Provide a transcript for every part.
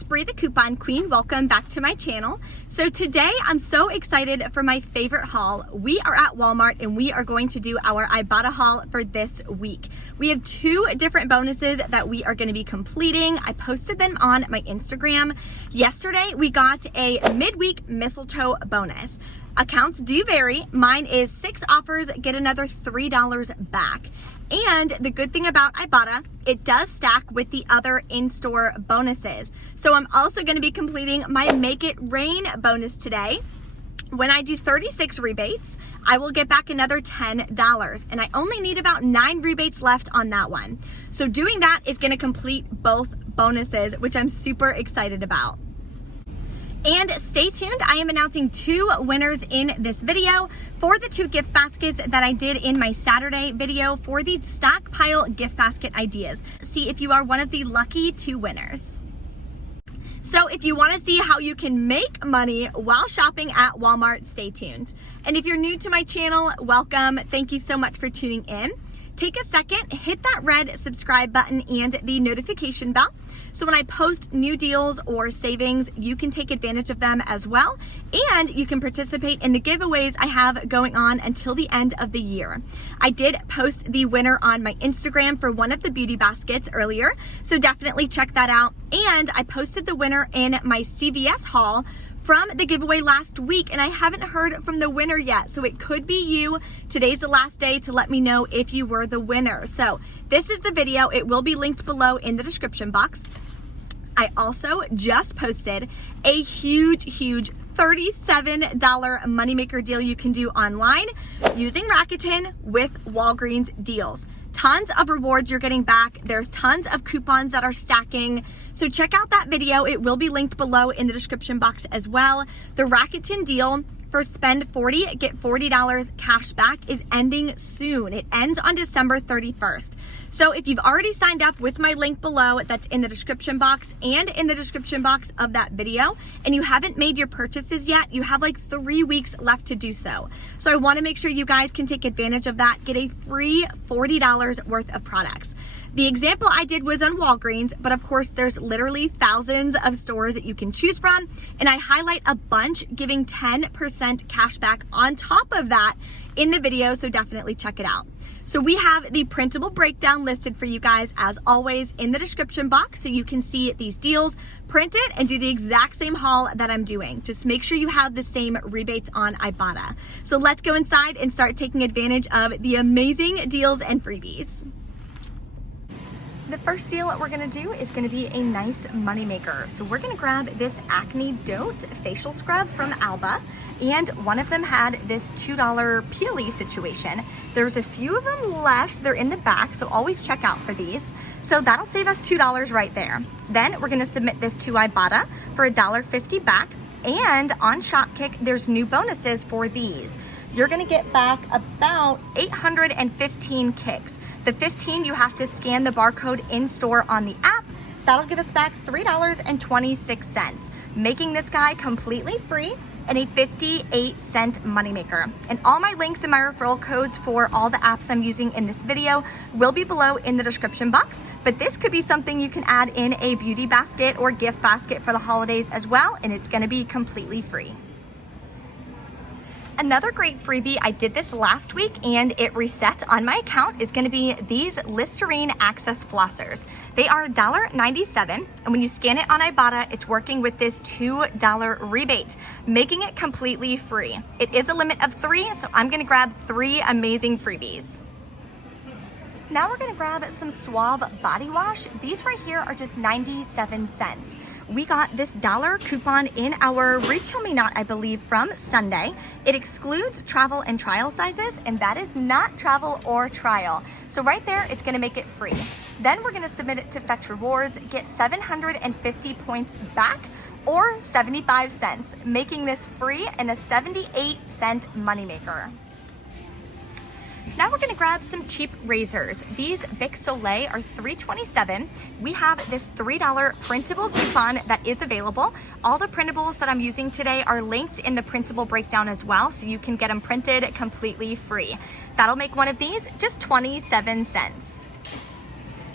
it's Bree the Coupon Queen. Welcome back to my channel. So today I'm so excited for my favorite haul. We are at Walmart and we are going to do our Ibotta haul for this week. We have two different bonuses that we are going to be completing. I posted them on my Instagram. Yesterday we got a Mid Week Mistletoe Bonus. Accounts do vary. Mine is 6 offers, get another $3 back. And the good thing about Ibotta, it does stack with the other in-store bonuses. So I'm also going to be completing my Make It Rein bonus today. When I do 36 rebates, I will get back another $10. And I only need about 9 rebates left on that one. So doing that is going to complete both bonuses, which I'm super excited about. And stay tuned, I am announcing 2 winners in this video for the 2 gift baskets that I did in my Saturday video for the stockpile gift basket ideas. See if you are one of the lucky 2 winners. So if you want to see how you can make money while shopping at Walmart, stay tuned. And if you're new to my channel, welcome. Thank you so much for tuning in. Take a second, hit that red subscribe button and the notification bell. So when I post new deals or savings, you can take advantage of them as well. And you can participate in the giveaways I have going on until the end of the year. I did post the winner on my Instagram for one of the beauty baskets earlier, so definitely check that out. And I posted the winner in my CVS haul from the giveaway last week, and I haven't heard from the winner yet, so it could be you. Today's the last day to let me know if you were the winner. So this is the video. It will be linked below in the description box. I also just posted a huge $37 moneymaker deal you can do online using Rakuten with Walgreens deals. Tons of rewards you're getting back. There's tons of coupons that are stacking. So check out that video. It will be linked below in the description box as well. The Rakuten deal for spend 40, get $40 cash back is ending soon. It ends on December 31st. So if you've already signed up with my link below that's in the description box and in the description box of that video, and you haven't made your purchases yet, you have like 3 weeks left to do so. So I want to make sure you guys can take advantage of that. Get a free $40 worth of products. The example I did was on Walgreens, but of course there's literally thousands of stores that you can choose from, and I highlight a bunch giving 10% cash back on top of that in the video, so definitely check it out. So we have the printable breakdown listed for you guys as always in the description box, so you can see these deals, print it, and do the exact same haul that I'm doing. Just make sure you have the same rebates on Ibotta. So let's go inside and start taking advantage of the amazing deals and freebies. The first deal we're gonna do is gonna be a nice moneymaker. So we're gonna grab this Acne Dote facial scrub from Alba, and one of them had this $2 peely situation. There's a few of them left, they're in the back, so always check out for these. So that'll save us $2 right there. Then we're gonna submit this to Ibotta for $1.50 back, and on Shopkick, there's new bonuses for these. You're gonna get back about 815 kicks. The 15, you have to scan the barcode in store on the app. That'll give us back $3.26, making this guy completely free and a 58-cent moneymaker. And all my links and my referral codes for all the apps I'm using in this video will be below in the description box. But this could be something you can add in a beauty basket or gift basket for the holidays as well, and it's gonna be completely free. Another great freebie, I did this last week and it reset on my account, is gonna be these Listerine Access Flossers. They are $1.97, and when you scan it on Ibotta, it's working with this $2 rebate, making it completely free. It is a limit of 3, so I'm gonna grab 3 amazing freebies. Now we're gonna grab some Suave body wash. These right here are just 97 cents. We got this $1 coupon in our Retail Me Not, I believe, from Sunday. It excludes travel and trial sizes, and that is not travel or trial. So right there, it's gonna make it free. Then we're gonna submit it to Fetch Rewards, get 750 points back, or 75 cents, making this free and a 78-cent moneymaker. Now we're gonna grab some cheap razors. These Bic Soleil are $3.27. We have this $3 printable coupon that is available. All the printables that I'm using today are linked in the printable breakdown as well, so you can get them printed completely free. That'll make one of these just 27 cents.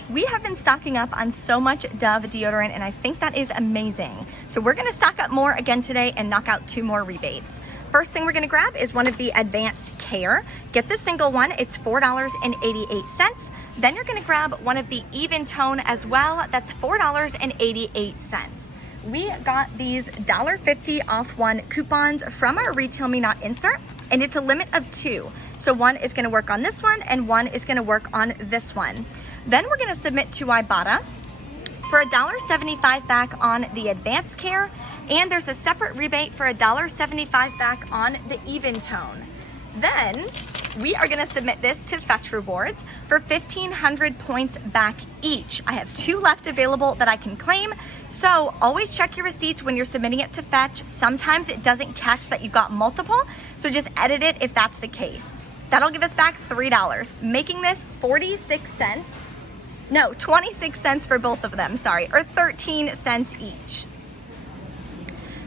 We have been stocking up on so much Dove deodorant, and I think that is amazing. So we're gonna stock up more again today and knock out 2 more rebates. First thing we're gonna grab is one of the Advanced Care. Get the single one, it's $4.88. Then you're gonna grab one of the Even Tone as well, that's $4.88. We got these $1.50 off one coupons from our Retail Me Not insert, and it's a limit of 2. So one is gonna work on this one and one is gonna work on this one. Then we're gonna submit to Ibotta for $1.75 back on the Advanced Care, and there's a separate rebate for $1.75 back on the Even Tone. Then we are gonna submit this to Fetch Rewards for 1,500 points back each. I have 2 left available that I can claim, so always check your receipts when you're submitting it to Fetch. Sometimes it doesn't catch that you got multiple, so just edit it if that's the case. That'll give us back $3, making this 26 cents for both of them, sorry, or 13 cents each.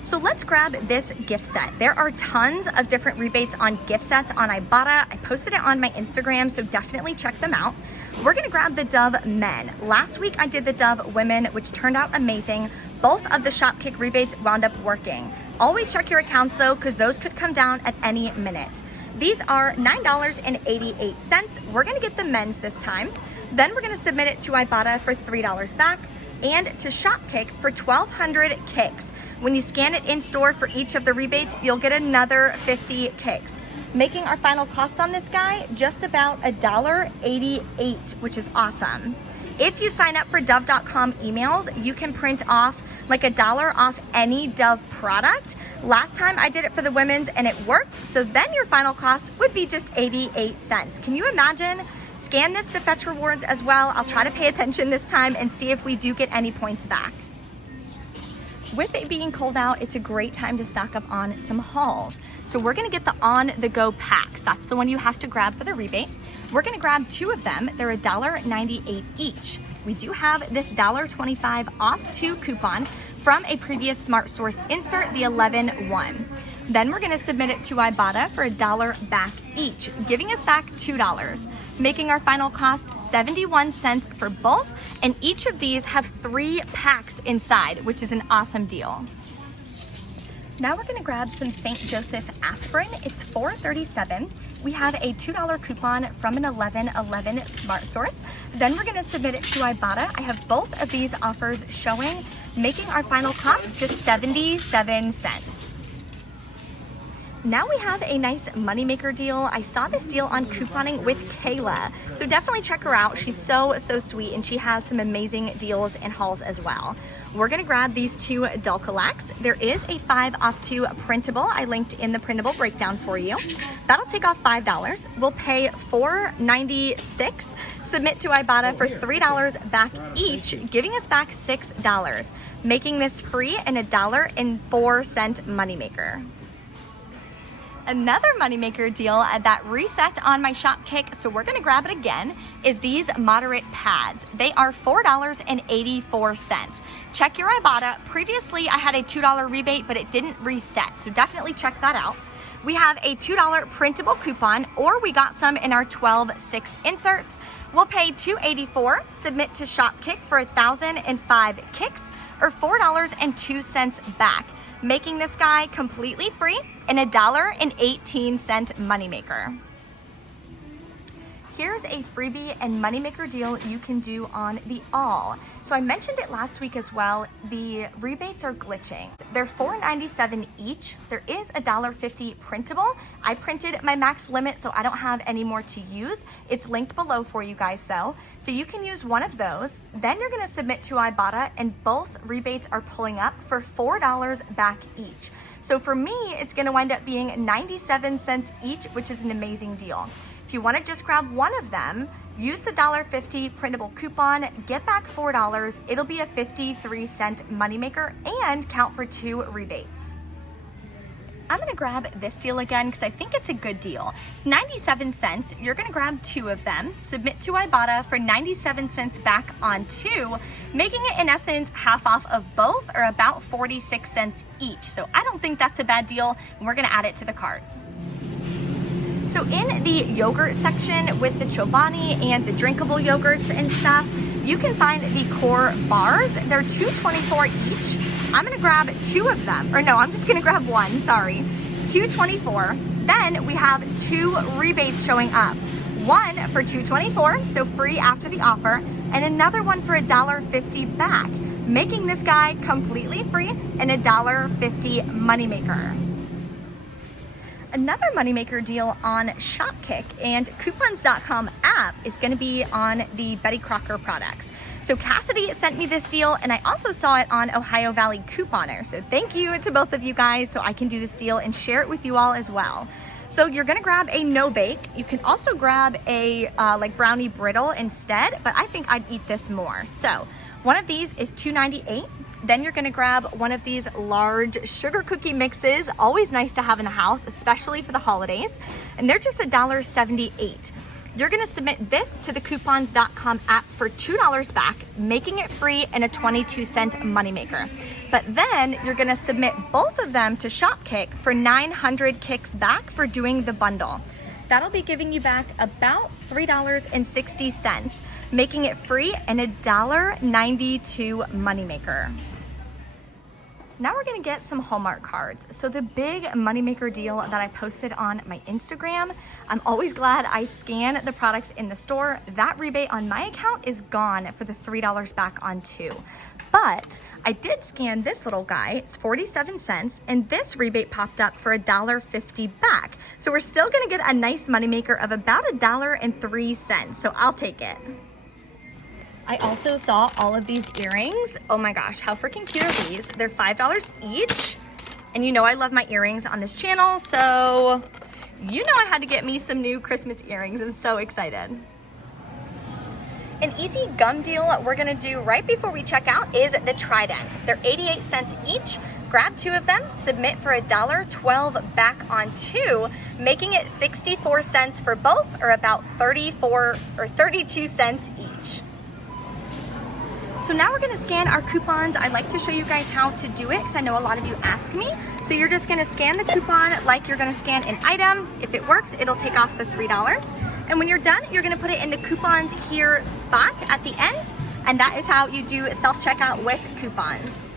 So let's grab this gift set. There are tons of different rebates on gift sets on Ibotta. I posted it on my Instagram, so definitely check them out. We're gonna grab the Dove Men. Last week I did the Dove Women, which turned out amazing. Both of the Shopkick rebates wound up working. Always check your accounts though, because those could come down at any minute. These are $9.88. We're gonna get the men's this time. Then we're gonna submit it to Ibotta for $3 back and to Shopkick for 1,200 kicks. When you scan it in store for each of the rebates, you'll get another 50 kicks, making our final cost on this guy just about $1.88, which is awesome. If you sign up for Dove.com emails, you can print off like $1 off any Dove product. Last time I did it for the women's and it worked, so then your final cost would be just 88 cents. Can you imagine? Scan this to Fetch Rewards as well. I'll try to pay attention this time and see if we do get any points back. With it being cold out, it's a great time to stock up on some hauls. So we're gonna get the on-the-go packs. That's the one you have to grab for the rebate. We're gonna grab 2 of them. They're $1.98 each. We do have this $1.25 off 2 coupon from a previous Smart Source insert, the 11-1. Then we're gonna submit it to Ibotta for $1 back each, giving us back $2, making our final cost 71 cents for both, and each of these have 3 packs inside, which is an awesome deal. Now we're gonna grab some St. Joseph aspirin. It's $4.37. We have a $2 coupon from an 11-11 Smart Source. Then we're gonna submit it to Ibotta. I have both of these offers showing, making our final cost just 77 cents. Now we have a nice moneymaker deal. I saw this deal on couponing with Kayla, so definitely check her out. She's so sweet, and she has some amazing deals and hauls as well. We're gonna grab these 2 Dulcolax. There is a 5 off 2 printable. I linked in the printable breakdown for you. That'll take off $5. We'll pay $4.96. Submit to Ibotta for $3 back each, giving us back $6, making this free and $1.04 moneymaker. Another moneymaker deal that reset on my Shopkick, so we're gonna grab it again, is these moderate pads. They are $4.84. Check your Ibotta. Previously, I had a $2 rebate, but it didn't reset, so definitely check that out. We have a $2 printable coupon, or we got some in our 12-6 inserts. We'll pay $2.84, submit to Shopkick for 1,005 kicks, or $4.02 back, making this guy completely free and $1.18 moneymaker. Here's a freebie and moneymaker deal you can do on the all. So I mentioned it last week as well. The rebates are glitching. They're $4.97 each. There is a $1.50 printable. I printed my max limit, so I don't have any more to use. It's linked below for you guys though. So you can use one of those. Then you're gonna submit to Ibotta, and both rebates are pulling up for $4 back each. So for me, it's gonna wind up being 97 cents each, which is an amazing deal. If you wanna just grab one of them, use the $1.50 printable coupon, get back $4. It'll be a 53-cent moneymaker and count for 2 rebates. I'm gonna grab this deal again because I think it's a good deal. 97 cents, you're gonna grab 2 of them, submit to Ibotta for 97 cents back on 2, making it in essence half off of both, or about 46 cents each. So I don't think that's a bad deal, and we're gonna add it to the cart. So in the yogurt section with the Chobani and the drinkable yogurts and stuff, you can find the core bars. They're $2.24 each. I'm gonna grab 2 of them, or no, I'm just gonna grab 1, sorry. It's $2.24. Then we have 2 rebates showing up. One for $2.24, so free after the offer, and another one for $1.50 back, making this guy completely free and $1.50 moneymaker. Another moneymaker deal on Shopkick and coupons.com app is going to be on the Betty Crocker products. So Cassidy sent me this deal, and I also saw it on Ohio Valley Couponer. So thank you to both of you guys, so I can do this deal and share it with you all as well. So you're gonna grab a no bake. You can also grab a like brownie brittle instead, but I think I'd eat this more. So one of these is $2.98. Then you're gonna grab one of these large sugar cookie mixes, always nice to have in the house, especially for the holidays. And they're just $1.78. You're gonna submit this to the coupons.com app for $2 back, making it free and a 22-cent moneymaker. But then you're gonna submit both of them to Shopkick for 900 kicks back for doing the bundle. That'll be giving you back about $3.60, making it free and a $1.92 moneymaker. Now we're gonna get some Hallmark cards. So the big moneymaker deal that I posted on my Instagram, I'm always glad I scan the products in the store. That rebate on my account is gone for the $3 back on 2. But I did scan this little guy, it's 47 cents, and this rebate popped up for $1.50 back. So we're still gonna get a nice moneymaker of about $1.03, so I'll take it. I also saw all of these earrings. Oh my gosh, how freaking cute are these? They're $5 each. And you know I love my earrings on this channel, so you know I had to get me some new Christmas earrings. I'm so excited. An easy gum deal we're gonna do right before we check out is the Trident. They're 88 cents each. Grab 2 of them, submit for $1.12 back on 2, making it 64 cents for both, or about 32 cents each. So now we're gonna scan our coupons. I'd like to show you guys how to do it because I know a lot of you ask me. So you're just gonna scan the coupon like you're gonna scan an item. If it works, it'll take off the $3. And when you're done, you're gonna put it in the coupons here spot at the end. And that is how you do self-checkout with coupons.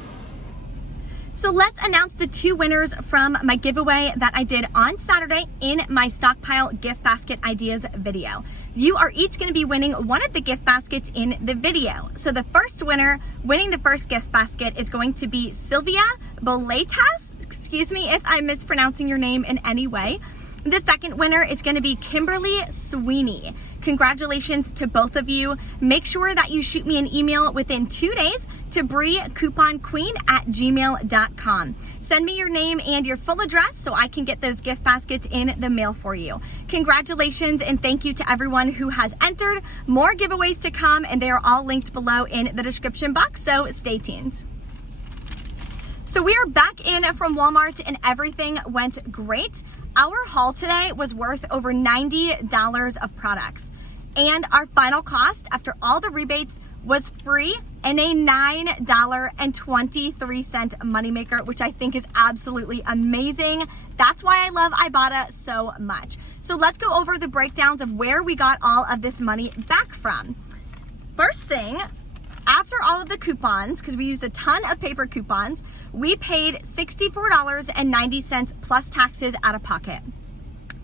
So let's announce the 2 winners from my giveaway that I did on Saturday in my Stockpile Gift Basket Ideas video. You are each going to be winning one of the gift baskets in the video. So the first winner winning the first gift basket is going to be Sylvia Boletas. Excuse me if I'm mispronouncing your name in any way. The second winner is going to be Kimberly Sweeney. Congratulations to both of you. Make sure that you shoot me an email within 2 days to briecouponqueen@gmail.com. Send me your name and your full address so I can get those gift baskets in the mail for you. Congratulations and thank you to everyone who has entered. More giveaways to come, and they are all linked below in the description box, so stay tuned. So we are back in from Walmart and everything went great. Our haul today was worth over $90 of products. And our final cost after all the rebates was free and a $9.23 moneymaker, which I think is absolutely amazing. That's why I love Ibotta so much. So let's go over the breakdowns of where we got all of this money back from. First thing, after all of the coupons, because we used a ton of paper coupons, we paid $64.90 plus taxes out of pocket.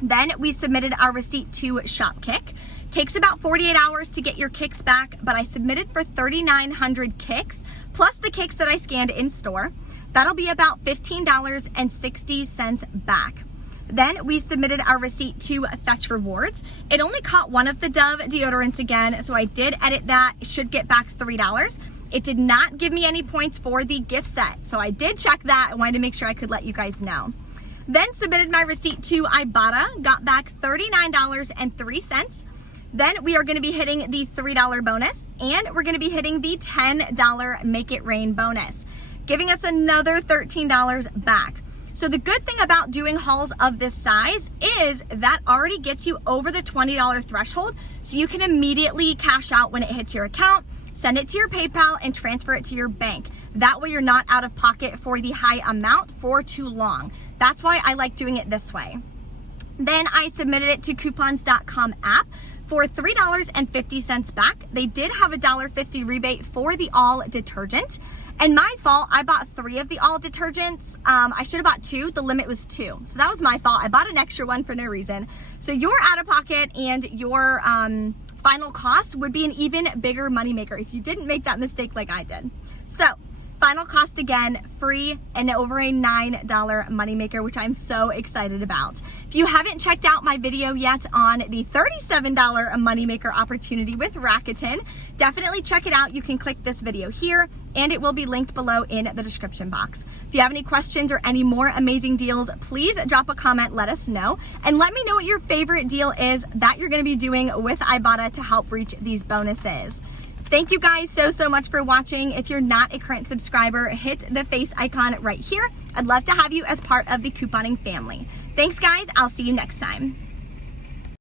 Then we submitted our receipt to Shopkick. Takes about 48 hours to get your kicks back, but I submitted for 3,900 kicks, plus the kicks that I scanned in store. That'll be about $15.60 back. Then we submitted our receipt to Fetch Rewards. It only caught one of the Dove deodorants again, so I did edit that. It should get back $3. It did not give me any points for the gift set, so I did check that. I wanted to make sure I could let you guys know. Then submitted my receipt to Ibotta, got back $39.03. Then we are going to be hitting the $3 bonus, and we're going to be hitting the $10 Make It Rein bonus, giving us another $13 back. So the good thing about doing hauls of this size is that already gets you over the $20 threshold, so you can immediately cash out when it hits your account, send it to your PayPal, and transfer it to your bank. That way you're not out of pocket for the high amount for too long. That's why I like doing it this way. Then I submitted it to coupons.com app for $3.50 back. They did have a $1.50 rebate for the all detergent. And my fault, I bought 3 of the all detergents. I should have bought 2, the limit was 2. So that was my fault. I bought an extra one for no reason. So your out of pocket and your final cost would be an even bigger moneymaker if you didn't make that mistake like I did. So final cost again, free and over a $9 moneymaker, which I'm so excited about. If you haven't checked out my video yet on the $37 moneymaker opportunity with Rakuten, definitely check it out. You can click this video here and it will be linked below in the description box. If you have any questions or any more amazing deals, please drop a comment, let us know, and let me know what your favorite deal is that you're gonna be doing with Ibotta to help reach these bonuses. Thank you guys so much for watching. If you're not a current subscriber, hit the face icon right here. I'd love to have you as part of the couponing family. Thanks guys, I'll see you next time.